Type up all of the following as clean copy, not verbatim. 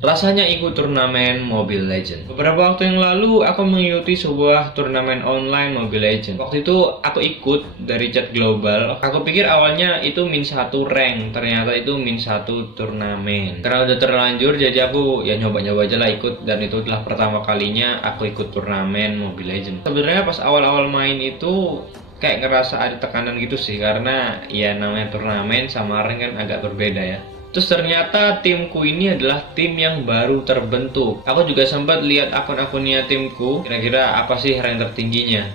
Rasanya ikut turnamen Mobile Legends. Beberapa waktu yang lalu aku mengikuti sebuah turnamen online Mobile Legends. Waktu itu aku ikut dari chat global. Aku pikir awalnya itu min 1 rank, ternyata itu min 1 turnamen. Karena udah terlanjur, jadi aku ya nyoba-nyoba aja lah ikut, dan itu adalah pertama kalinya aku ikut turnamen Mobile Legends. Sebenarnya pas awal-awal main itu kayak ngerasa ada tekanan gitu sih, karena ya namanya turnamen sama rank kan agak berbeda ya. Terus ternyata timku ini adalah tim yang baru terbentuk. Aku juga sempat lihat akun-akunnya timku, kira-kira apa sih rank tertingginya.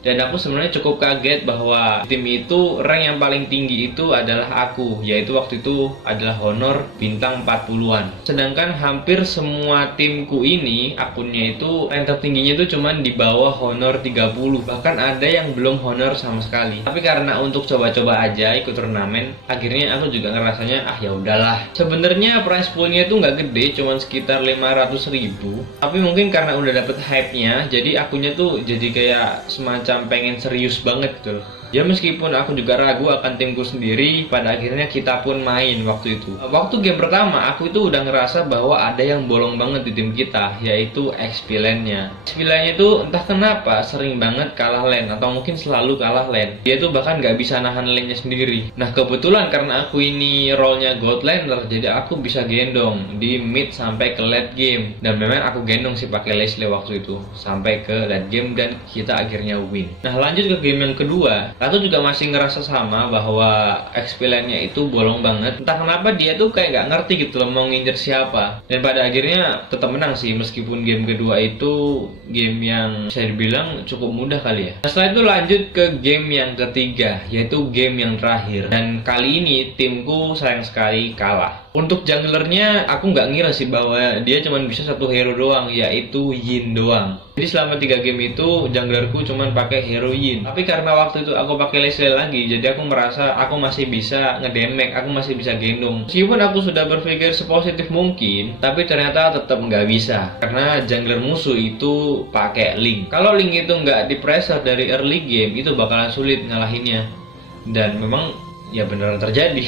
Dan aku sebenarnya cukup kaget bahwa tim itu rank yang paling tinggi itu adalah aku, yaitu waktu itu adalah honor bintang 40-an. Sedangkan hampir semua timku ini akunnya itu rank tertingginya itu cuman di bawah honor 30. Bahkan ada yang belum honor sama sekali. Tapi karena untuk coba-coba aja ikut turnamen, akhirnya aku juga ngerasanya ya udahlah. Sebenarnya prize poolnya itu nggak gede, cuman sekitar 500.000. Tapi mungkin karena udah dapet hype-nya, jadi akunnya tuh jadi kayak semacam pengen serius banget gitu loh. Ya meskipun aku juga ragu akan timku sendiri, pada akhirnya kita pun main waktu itu. Waktu game pertama, aku itu udah ngerasa bahwa ada yang bolong banget di tim kita, yaitu XP lane-nya. XP lane-nya itu entah kenapa sering banget kalah lane, atau mungkin selalu kalah lane. Dia tuh bahkan nggak bisa nahan lane-nya sendiri. Nah kebetulan karena aku ini role-nya god laner, jadi aku bisa gendong di mid sampai ke late game. Dan memang aku gendong sih pakai Leslie waktu itu sampai ke late game, dan kita akhirnya win. Nah lanjut ke game yang kedua. Aku juga masih ngerasa sama bahwa XP lane-nya itu bolong banget. Entah kenapa dia tuh kayak gak ngerti gitu loh mau ngincer siapa. Dan pada akhirnya tetap menang sih, meskipun game kedua itu game yang bisa dibilang cukup mudah kali ya. Nah, setelah itu lanjut ke game yang ketiga, yaitu game yang terakhir. Dan kali ini timku sayang sekali kalah. Untuk junglernya aku nggak ngira sih bahwa dia cuma bisa satu hero doang, yaitu Yin doang. Jadi selama 3 game itu junglerku cuma pakai hero Yin. Tapi karena waktu itu aku pakai Leslie lagi, jadi aku merasa aku masih bisa ngedamage, aku masih bisa gendong. Meskipun aku sudah berpikir sepositif mungkin, tapi ternyata tetap nggak bisa karena jungler musuh itu pakai Link. Kalau Link itu nggak di pressure dari early game, itu bakalan sulit ngalahinnya. Dan memang ya beneran terjadi.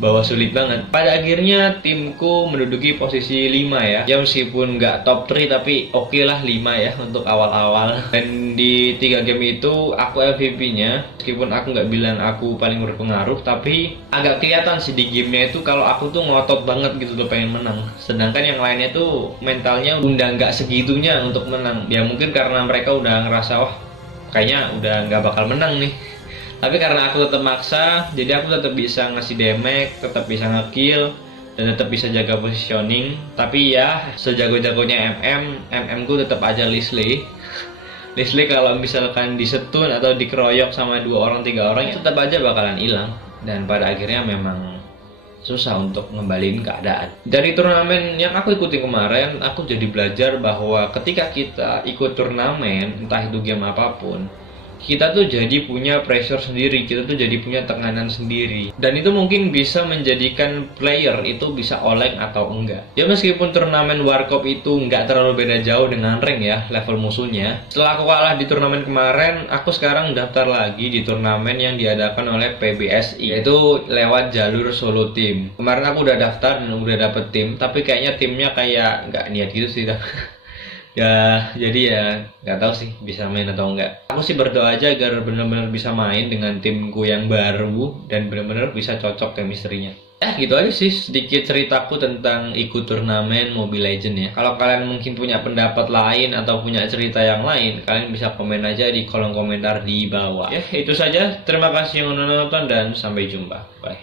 Bahwa sulit banget. Pada akhirnya timku menduduki posisi 5 ya. Ya meskipun nggak top 3 tapi oke lah 5 ya untuk awal-awal. Dan di 3 game itu aku MVP-nya. Meskipun aku nggak bilang aku paling berpengaruh, tapi agak kelihatan sih di gamenya itu kalau aku tuh ngotot banget gitu loh pengen menang. Sedangkan yang lainnya tuh mentalnya udah nggak segitunya untuk menang. Ya mungkin karena mereka udah ngerasa wah kayaknya udah nggak bakal menang nih. Tapi karena aku tetap maksa, jadi aku tetap bisa ngasih damage, tetap bisa ngekill, dan tetap bisa jaga positioning. Tapi ya, sejago-jagonya MM ku tetap aja Leslie. Leslie kalau misalkan disetun atau dikeroyok sama 2 orang 3 orang, ya tetap aja bakalan hilang. Dan pada akhirnya memang susah untuk ngembaliin keadaan. Dari turnamen yang aku ikuti kemarin, aku jadi belajar bahwa ketika kita ikut turnamen, entah itu game apapun, kita tuh jadi punya pressure sendiri, kita tuh jadi punya tekanan sendiri. Dan itu mungkin bisa menjadikan player itu bisa oleng atau enggak. Ya meskipun turnamen Warkop itu nggak terlalu beda jauh dengan rank ya, level musuhnya. Setelah aku kalah di turnamen kemarin, aku sekarang daftar lagi di turnamen yang diadakan oleh PBSI, yaitu lewat jalur solo team. Kemarin aku udah daftar dan udah dapet tim, tapi kayaknya timnya kayak nggak niat gitu sih. Ya, jadi ya nggak tahu sih bisa main atau enggak. Aku sih berdoa aja agar benar-benar bisa main dengan timku yang baru dan benar-benar bisa cocok chemistry-nya. Gitu aja sih sedikit ceritaku tentang ikut turnamen Mobile Legends ya. Kalau kalian mungkin punya pendapat lain atau punya cerita yang lain, kalian bisa komen aja di kolom komentar di bawah. Ya, itu saja. Terima kasih yang udah nonton dan sampai jumpa. Bye.